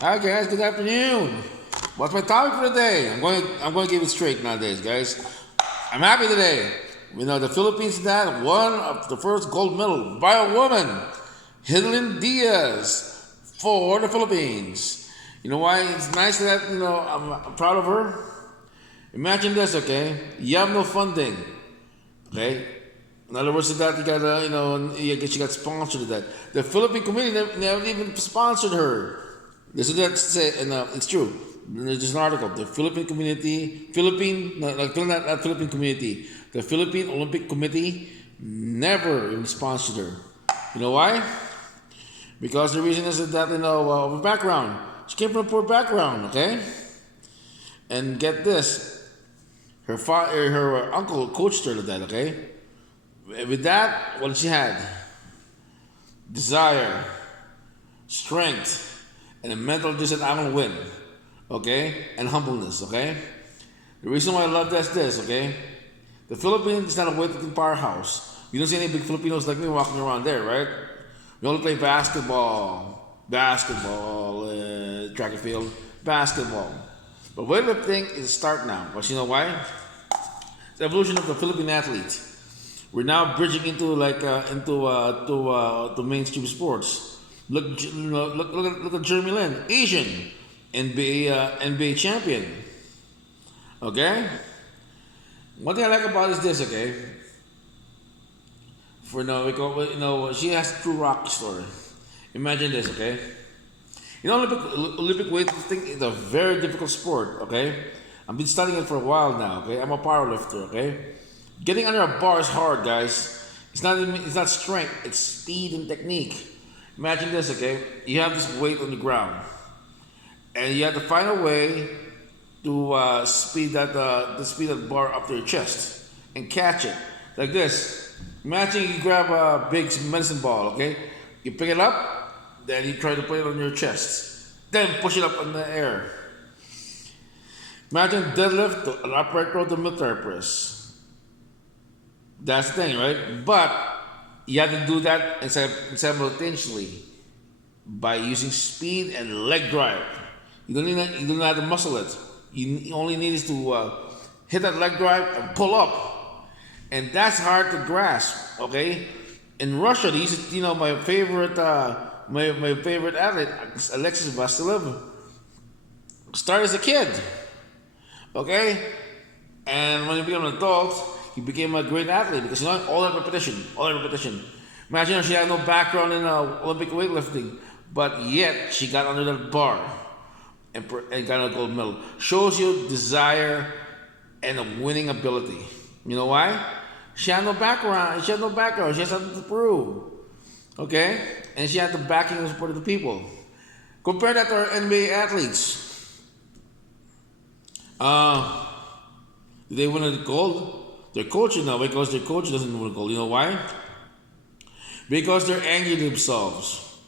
Hi guys, good afternoon. What's my topic for today? I'm going to give it straight nowadays, guys. I'm happy today. The Philippines had one of the first gold medal by a woman, Hidlin Diaz, for the Philippines. You know why it's nice that I'm proud of her. Imagine this, okay? You have no funding, okay? In other words, that you got she got sponsored to that. The Philippine community never even sponsored her. This is that say, and it's true. There's an article. The Philippine community, not Philippine community, the Philippine Olympic Committee never even sponsored her. You know why? Because the reason is that of her background. She came from a poor background, okay? And get this, her uncle coached her to that, okay? With that, what she had? Desire, strength, and a mental just that I want to win, okay? And humbleness, okay? The reason why I love that's this, okay? The Philippines is not a weightlifting powerhouse. You don't see any big Filipinos like me walking around there, right? We only play track and field, basketball. But weightlifting is a start now. But you know why? It's the evolution of the Philippine athlete. We're now bridging into to mainstream sports. Look at Jeremy Lin, Asian NBA champion. Okay. One thing I like about is this. Okay. For no, we go, she has a true rock story. Imagine this. Okay. Olympic weightlifting is a very difficult sport. Okay. I've been studying it for a while now. Okay. I'm a powerlifter. Okay. Getting under a bar is hard, guys. It's not strength. It's speed and technique. Imagine this, okay? You have this weight on the ground, and you have to find a way to speed that bar up to your chest and catch it like this. Imagine you grab a big medicine ball, okay? You pick it up, then you try to put it on your chest, then push it up in the air. Imagine deadlift, an upright row to military press. That's the thing, right? But you have to do that simultaneously by using speed and leg drive. You don't have to muscle it. You only need is to hit that leg drive and pull up, and that's hard to grasp. Okay, in Russia, they used to, my favorite athlete, Alexis Vasilev, started as a kid. Okay, and when he became an adult, he became a great athlete because all that repetition, all that repetition. Imagine if she had no background in Olympic weightlifting, but yet she got under that bar and got a gold medal. Shows you desire and a winning ability. You know why? She had no background. She had no background. She has something to prove. Okay, and she had the backing and support of the people. Compare that to our NBA athletes. Uh, did they win a gold? They're coaching now because their coach doesn't win a gold. You know why? Because they're angry themselves.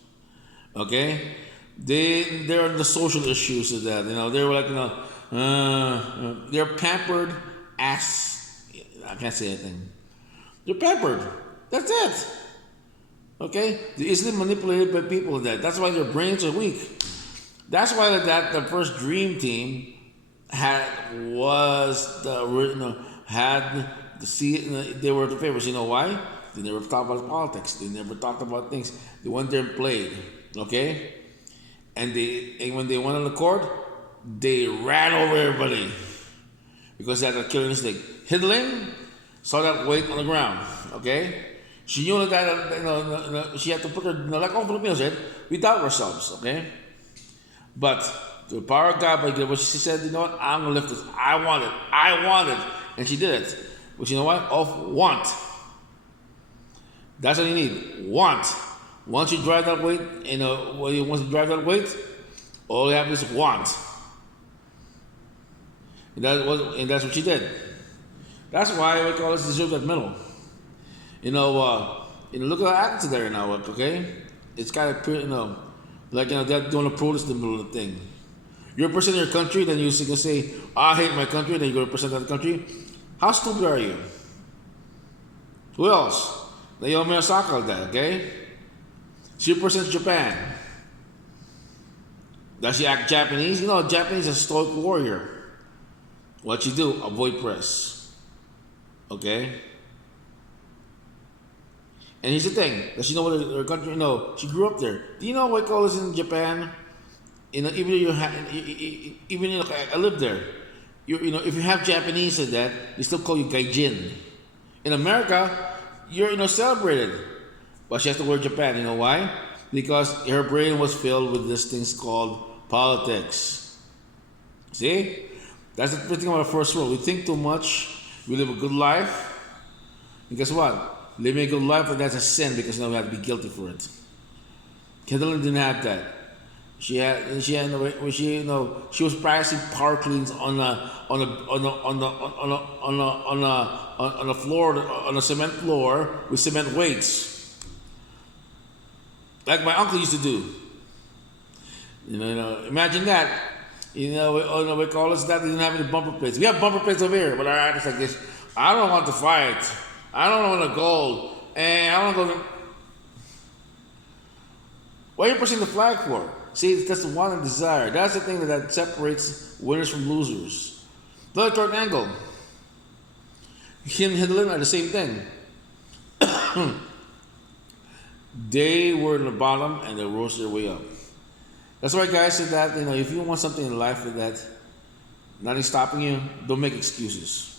Okay, they're on the social issues of that. They were like they're pampered as I can't say anything. They're pampered. That's it. Okay, they're easily manipulated by people. That's why their brains are weak. That's why the first dream team had the see they were the favorites. You know why? They never talked about politics. They never talked about things. They went there and played. Okay, and when they went on the court, they ran over everybody because they had a killing instinct. Hidlin saw that weight on the ground. Okay, she knew that she had to put her like all Filipinos did. We doubt ourselves. Okay, but the power of God, but what she said, I'm gonna lift this. I want it, and she did it. But you know what? Of want. That's what you need. Want. Once you drive that weight, once you drive that weight, all you have is want. And that's what she did. That's why we call this deserve that medal. Look at the athletes there now, okay? It's kind of, they're doing a protest in the middle of the thing. You're representing your country, then you can say, I hate my country, then you go represent that country. How stupid are you? Who else? Naomi Osaka like that, okay? She represents Japan. Does she act Japanese? You know, Japanese is a stoic warrior. What you do? Avoid press. Okay? And here's the thing. Does she know what her country, you know, she grew up there. Do you know what call is in Japan? You know, even if even you know, I live there. You know, if you have Japanese in that, they still call you gaijin. In America, you're celebrated, but she has to wear Japan. You know why? Because her brain was filled with these things called politics. See, that's the thing about the first world. We think too much. We live a good life, and guess what? Living a good life, that's a sin because now we have to be guilty for it. Kendall didn't have that. She was practicing power cleans on a floor, on a cement floor with cement weights, like my uncle used to do. Imagine that. We call us that. We didn't have any bumper plates. We have bumper plates over here, but our artists like this. I don't want to fight. I don't want to go, and I don't want to go. What are you pushing the flag for? See, that's the want and desire. That's the thing that separates winners from losers. Look at Kurt Angle. Him and Hidden are the same thing. They were in the bottom and they rose their way up. That's why guys said that, if you want something in life like that, nothing's stopping you, don't make excuses.